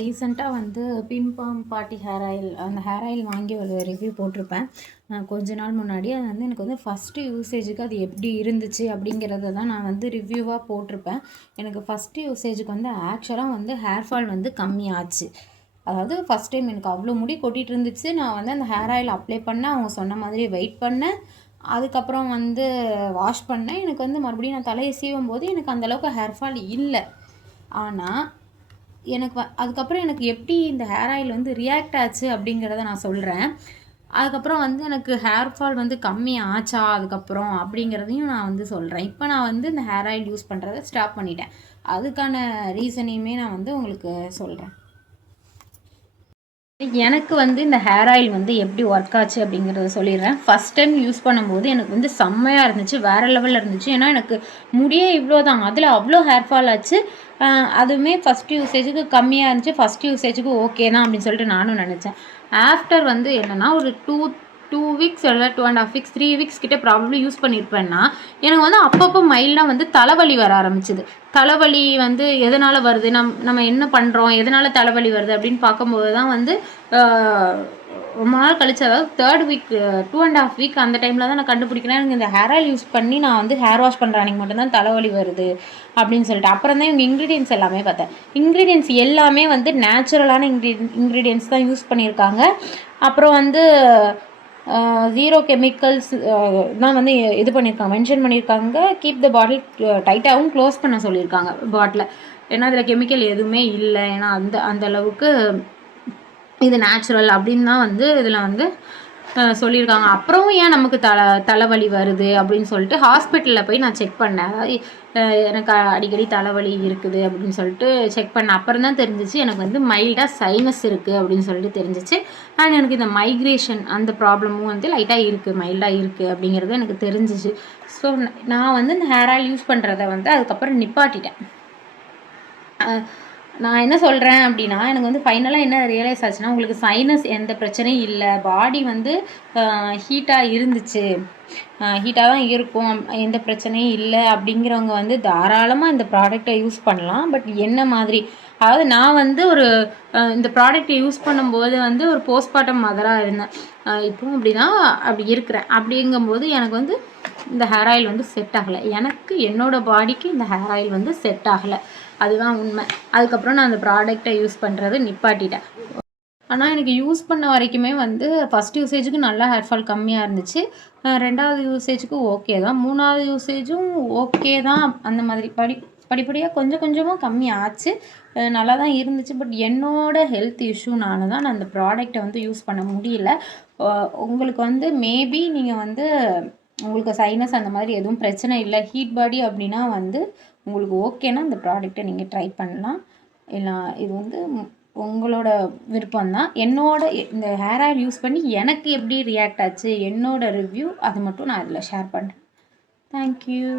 ரீசெண்டாக வந்து பிம்பாம் பாட்டி ஹேர் ஆயில் அந்த ஹேர் ஆயில் வாங்கி ஒரு ரிவ்யூ போட்டிருப்பேன் கொஞ்ச நாள் முன்னாடி. அது வந்து எனக்கு வந்து ஃபஸ்ட்டு யூசேஜுக்கு அது எப்படி இருந்துச்சு அப்படிங்கிறத தான் நான் வந்து ரிவ்யூவாக போட்டிருப்பேன். எனக்கு ஃபஸ்ட்டு யூசேஜுக்கு வந்து ஆக்சுவலாக வந்து ஹேர் ஃபால் வந்து கம்மியாச்சு. அதாவது ஃபஸ்ட் டைம் எனக்கு அவ்வளோ முடி கொட்டிகிட்டு இருந்துச்சு. நான் வந்து அந்த ஹேர் ஆயில் அப்ளை பண்ணேன், அவங்க சொன்ன மாதிரி வெயிட் பண்ணேன். அதுக்கப்புறம் வந்து வாஷ் பண்ணேன். எனக்கு வந்து மறுபடியும் நான் தலையை சீவும் போது எனக்கு அந்தளவுக்கு ஹேர் ஃபால் இல்லை. ஆனால் எனக்கு அதுக்கப்புறம் எனக்கு எப்படி இந்த ஹேர் ஆயில் வந்து ரியாக்ட் ஆச்சு அப்படிங்கிறத நான் சொல்கிறேன். அதுக்கப்புறம் வந்து எனக்கு ஹேர் ஃபால் வந்து கம்மி ஆச்சா அதுக்கப்புறம் அப்படிங்கிறதையும் நான் வந்து சொல்கிறேன். இப்போ நான் வந்து இந்த ஹேர் ஆயில் யூஸ் பண்ணுறதை ஸ்டாப் பண்ணிட்டேன். அதுக்கான ரீசனையுமே நான் வந்து உங்களுக்கு சொல்கிறேன். எனக்கு வந்து இந்த ஹேர் ஆயில் வந்து எப்படி ஒர்க் ஆச்சு அப்படிங்கிறத சொல்லிடுறேன். ஃபஸ்ட் டைம் யூஸ் பண்ணும்போது எனக்கு வந்து செம்மையாக இருந்துச்சு, வேறு லெவலில் இருந்துச்சு. ஏன்னா எனக்கு முடியே இவ்வளோ தான், அதில் அவ்வளோ ஹேர் ஃபால் ஆச்சு. அதுவுமே ஃபஸ்ட் யூசேஜுக்கு கம்மியாக இருந்துச்சு. ஃபஸ்ட் யூசேஜுக்கு ஓகே தான் அப்படின்னு சொல்லிட்டு நானும் நினச்சேன். ஆஃப்டர் வந்து என்னென்னா ஒரு டூ வீக்ஸ் இல்லை 2.5 வீக்ஸ் 3 வீக்ஸ் கிட்டே ப்ராபப்ளி யூஸ் பண்ணியிருப்பேன்னா எனக்கு வந்து அப்பப்போ மைல்டாக வந்து தலைவலி வர ஆரம்பிச்சிது. தலைவலி வந்து எதனால் வருது, நம்ம என்ன பண்ணுறோம், எதனால் தலைவலி வருது அப்படின்னு பார்க்கும்போது தான் வந்து ரொம்ப நாள் கழிச்சு, அதாவது 3rd வீக் 2.5 வீக் அந்த டைமில் தான் நான் கண்டுபிடிக்கிறேன் எனக்கு இந்த ஹேர் ஆயில் யூஸ் பண்ணி நான் வந்து ஹேர் வாஷ் பண்ணுற அன்றைக்கி மட்டும்தான் தலைவலி வருது அப்படின்னு சொல்லிட்டு. அப்புறம் தான் இவங்க இன்க்ரீடியன்ஸ் எல்லாமே பார்த்தேன். இன்க்ரீடியன்ஸ் எல்லாமே வந்து நேச்சுரலான இன்க்ரீடியன்ஸ் தான் யூஸ் பண்ணியிருக்காங்க. அப்புறம் வந்து 0 கெமிக்கல்ஸ் தான் வந்து இது பண்ணியிருக்காங்க, மென்ஷன் பண்ணியிருக்காங்க. கீப் த பாட்டில் டைட்டாகவும் க்ளோஸ் பண்ண சொல்லியிருக்காங்க பாட்டிலை. ஏன்னா அதில் கெமிக்கல் எதுவுமே இல்லை. ஏன்னா அந்த அளவுக்கு இது நேச்சுரல் அப்படின்னு தான் வந்து இதில் வந்து சொல்லியிருக்காங்க. அப்புறம் ஏன் நமக்கு தலைவலி வருது அப்படின்னு சொல்லிட்டு ஹாஸ்பிட்டலில் போய் நான் செக் பண்ணேன். அதாவது எனக்கு அடிக்கடி தலைவலி இருக்குது அப்படின்னு சொல்லிட்டு செக் பண்ணேன். அப்புறம் தான் தெரிஞ்சிச்சு எனக்கு வந்து மைல்டாக சைனஸ் இருக்குது அப்படின்னு சொல்லிட்டு தெரிஞ்சிச்சு. அண்ட் எனக்கு இந்த மைக்ரேஷன் அந்த ப்ராப்ளமும் வந்து லைட்டாக இருக்குது, மைல்டாக இருக்குது அப்படிங்கிறது எனக்கு தெரிஞ்சிச்சு. ஸோ நான் வந்து இந்த ஹேர் ஆயில் யூஸ் பண்ணுறதை வந்து அதுக்கப்புறம் நிப்பாட்டிட்டேன். நான் என்ன சொல்கிறேன் அப்படின்னா, எனக்கு வந்து ஃபைனலாக என்ன ரியலைஸ் ஆச்சுன்னா, உங்களுக்கு சைனஸ் எந்த பிரச்சனையும் இல்லை, பாடி வந்து ஹீட்டாக இருந்துச்சு, ஹீட்டாக தான் இருக்கும், எந்த பிரச்சனையும் இல்லை அப்படிங்கிறவங்க வந்து தாராளமாக இந்த ப்ராடக்டை யூஸ் பண்ணலாம். பட் என்ன மாதிரி, அதாவது நான் வந்து இந்த ப்ராடக்டை யூஸ் பண்ணும்போது வந்து ஒரு போஸ்ட்மார்ட்டம் மதராக இருந்தேன். இப்போவும் அப்படி இருக்கிறேன். அப்படிங்கும்போது எனக்கு வந்து இந்த ஹேர் ஆயில் வந்து செட் ஆகலை. எனக்கு என்னோடய பாடிக்கு இந்த ஹேர் ஆயில் வந்து செட் ஆகலை, அதுதான் உண்மை. அதுக்கப்புறம் நான் அந்த ப்ராடக்டை யூஸ் பண்ணுறது நிப்பாட்டிட்டேன். ஆனால் எனக்கு யூஸ் பண்ண வரைக்குமே வந்து ஃபஸ்ட் யூசேஜுக்கு நல்லா ஹேர் ஃபால் கம்மியாக இருந்துச்சு. 2வது யூசேஜுக்கு ஓகே தான். 3வது யூசேஜும் ஓகே தான். அந்த மாதிரி படிப்படியாக கொஞ்சம் கொஞ்சமாக கம்மி ஆச்சு. நல்லா தான் இருந்துச்சு. பட் என்னோடய ஹெல்த் இஷ்யூனால தான் நான் அந்த ப்ராடக்டை வந்து யூஸ் பண்ண முடியல. உங்களுக்கு வந்து மேபி நீங்கள் வந்து உங்களுக்கு சைனஸ் அந்த மாதிரி எதுவும் பிரச்சனை இல்லை, ஹீட் பாடி அப்படின்னா வந்து உங்களுக்கு ஓகேனா இந்த ப்ராடக்டை நீங்கள் ட்ரை பண்ணலாம். இல்லை இது வந்து உங்களோட விருப்பம் தான். இந்த ஹேர் ஆயில் யூஸ் பண்ணி எனக்கு எப்படி ரியாக்ட் ஆச்சு, என்னோடய ரிவ்யூ அது மட்டும் நான் அதில் ஷேர் பண்ணுறேன். தேங்க்யூ.